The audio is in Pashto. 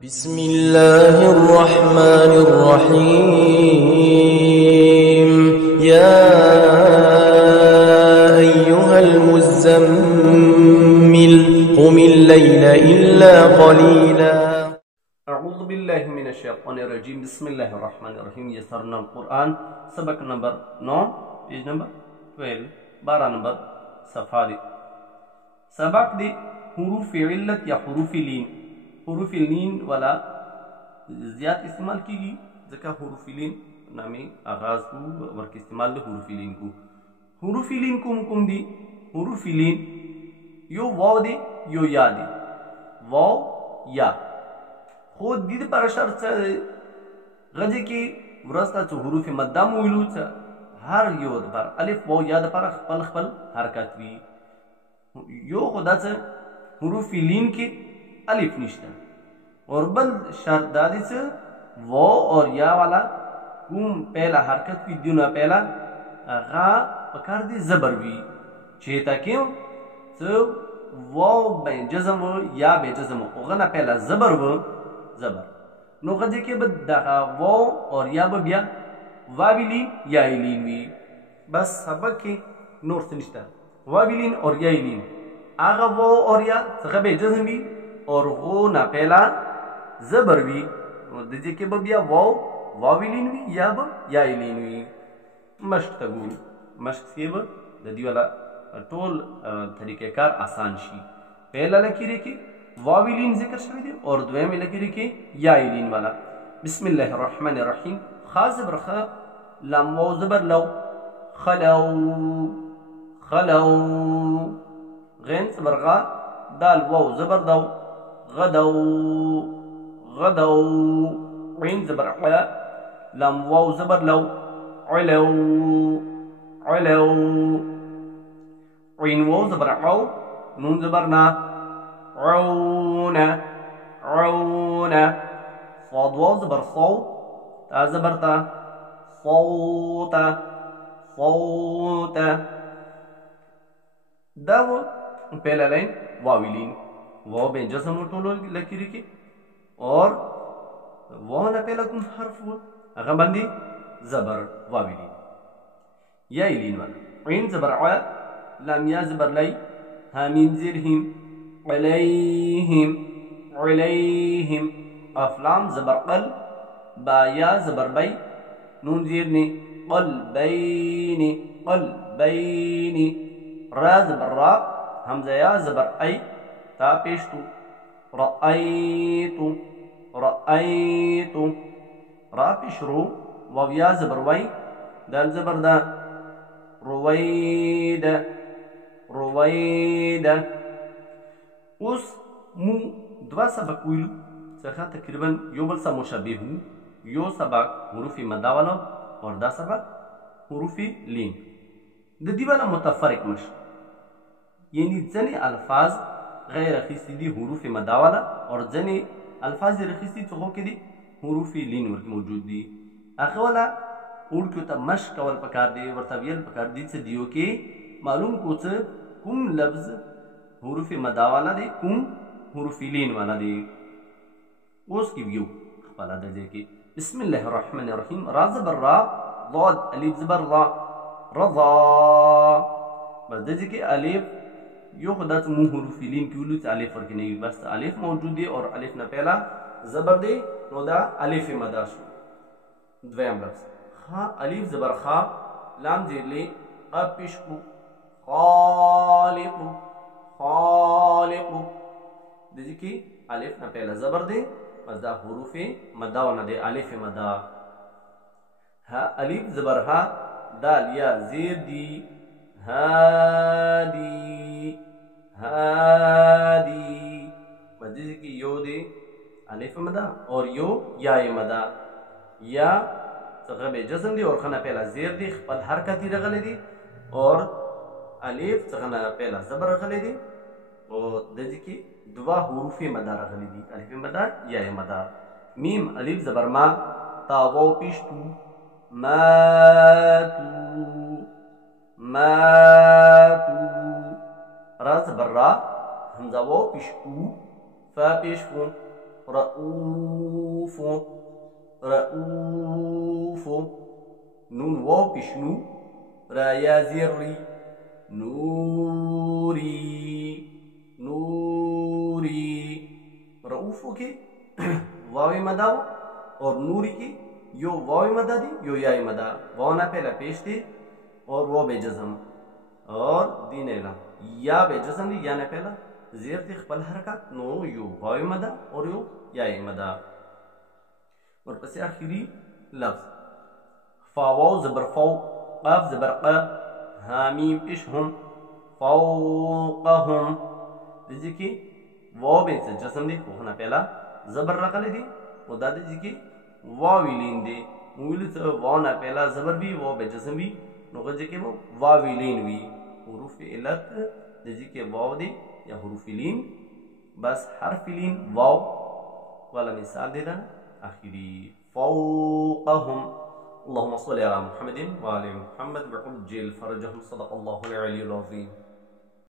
بسم الله الرحمن الرحيم يا أيها المزمل قم الليل إلا قليلا. أعوذ بالله من الشيطان الرجيم. بسم الله الرحمن الرحيم. يسرنا القرآن. सबक नंबर 9, page number 12, 12 नंबर सफ़ा दे सबक दे हुरूफ इल्लत या हुरूफ लीन। हुरूफ लीन वाला ज़्यादा इस्तेमाल कीगी जका हुरूफ लीन नामे आगाज़ को वर्क इस्तेमाल दे हुरूफ लीन को। हुरूफ लीन को मुकुम दी हुरूफ लीन यो वाव दे यो या दे वाव या خود دید پر شرط غجه کی ورستا چه حروف مده مویلو چه هر یو دبر الف واو یا دبر خپل خپل حرکت وی یو خدا چه حروف لین کی الف نشته اور بل شرط دادی چه واو اور یا والا کوم پہلا حرکت وی دیونا پہلا غا پکار دی زبر وی چه تاکیم چه واو بے جزم و یا بے جزم و غنا پہلا زبر و زبر نو غجه کې به دغه واو اور یا به بیا واویلین یا ایلین وي. بس سبق کې نور څه نشته. واویلین اور یا ایلین هغه واو اور یا څخه به جزم وي اور غو نه پهلا زبر وي. نو دغه کې به بیا واویلین وي یا به یا ایلین وي. مشق ته ګورو. مشق کې به د دې والا ټول طریقې کار آسان شي. پهلا لکیره کې واویلین ذکر شوی دی اور دویم لکیره کې یا ایلین والا. بسم الله الرحمن الرحیم. خا زبر خ لام واو زبر لو خلو خلو غین زبر غا دال واو زبر دو غدو غدو عین زبر علا لام واو زبر لو علو علو عین واو زبر عو نون زبر نا عونا عونا صاد واو زبر صو تا زبر تا صوتا صوتا دا و پہلا لائن واویلین واو بین جسم و ٹولو لکیری کی اور واو نا پہلا کن حرف و اگا بندی زبر واویلین یا ایلین والا عین زبر عا لام یا زبر لائی حامین زیرہم عليهم عليهم أفلام زبر قل بايا زبر بي نون زيرني قلبين قلبين را زبر را همزة يا زبر أي تا بيشتو رأيت رأيت را بيشرو ويا زبر وي دال زبر دا رويد رويد. اوس مو دوا سبق ویلو څخه تقریبا یو بل سره مشابه وو. یو سبق حروف مده والا اور دا سبق حروف لین. د دې والا متفرق مشق یعنی ځینې الفاظ غیر اخیستي دي حروف مده والا اور ځینې الفاظ یې اخیستي چې هغو کې دي حروف لین ورکې موجود دي. هغه والا اورکو ته مشق کول پکار دی ورته ویل پکار دي چې دیو کې معلوم کو چې کوم لفظ حروف مدا والا دی کوم حروف لین والا دی. اوس کی ویو خپل درجه کې بسم الله الرحمن الرحیم. را زبر را ضاد الف زبر را رضا. بس درجه کې الف یو خدا ته مو حروف لین کې ولو چې الف ورکې نه وي. بس الف موجود دی اور الف نه پہلا زبر دی نو دا الف مدا شو. دویم لفظ خا الف زبر خا لام زیر لی اب پیش کو خالق خالق دجی کی الف نہ پہلا زبر دے پس دا حروف مدا ونه دے الف مدا. ها الف زبر ها دال یا زیر دی هادی هادی پس دجی کی یو دے الف مدا اور یو یا مدا. یا څنګه به جزم دی اور خنا پہلا زیر دی خپل حرکت رغلې دی اور الف څنګه پہلا زبر رغلې دی اور دجی کی دوا حروف مدا رغلی دی الف مدا یا مدا. میم الف زبر ما تا واو پیشتو ماتو ماتو را زبر را همزه واو پیشتو فا پیشفو رؤوف رؤوف نون واو پیش نو را یا زیر ری نوری نوری رؤوف کی واو مدا اور نوری کی یو واو مدا دی یو یا مدا واو نہ پہلا پیش دی اور وہ بے جزم اور دین اعلان یا بے جزم دی یا نہ پہلا زیر دی خپل حرکت نو یو واو مدا اور یو یا مدا اور پس آخری لفظ فا واو زبر فو قاف زبر ق حامیم پیش هم فوقهم دیجی کی واو بے سے جسم دی ہونا پہلا زبر رقل دی اور دا دیجی کی واو لین دی مویل سے واو نہ پہلا زبر بھی واو بے جسم بھی نو جے کہ وہ واو لین وی حروف علت دیجی کے واو دی یا حروف لین بس حرف لین واو والا مثال دے رہا آخری فوقهم اللهم صل على محمد وعلى محمد وعجل فرجهم صدق الله العلي العظيم